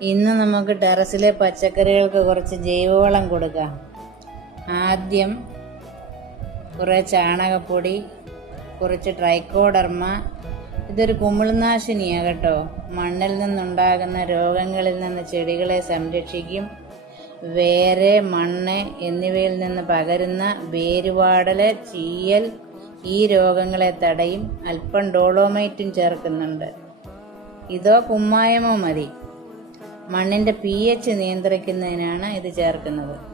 ഇന്ന് നമുക്ക് ടെറസിലെ പച്ചക്കറികൾക്ക് കുറച്ച് ജൈവവളം കൊടുക്കാം. ആദ്യം കുറേ ചാണകപ്പൊടി, കുറച്ച് ട്രൈക്കോഡർമ. ഇതൊരു കുമിൾനാശിനിയാണ് കേട്ടോ. മണ്ണിൽ നിന്നുണ്ടാകുന്ന രോഗങ്ങളിൽ നിന്ന് ചെടികളെ സംരക്ഷിക്കും. വേര്, മണ്ണ് എന്നിവയിൽ നിന്ന് പകരുന്ന വേരുവാടല്, ചീയൽ ഈ രോഗങ്ങളെ തടയും. അല്പം ഡോളോമൈറ്റും ചേർക്കുന്നുണ്ട്. ഇതോ കുമ്മായമോ മതി. മണ്ണിന്റെ pH നിയന്ത്രിക്കുന്നതിനാണ് ഇത് ചേർക്കുന്നത്.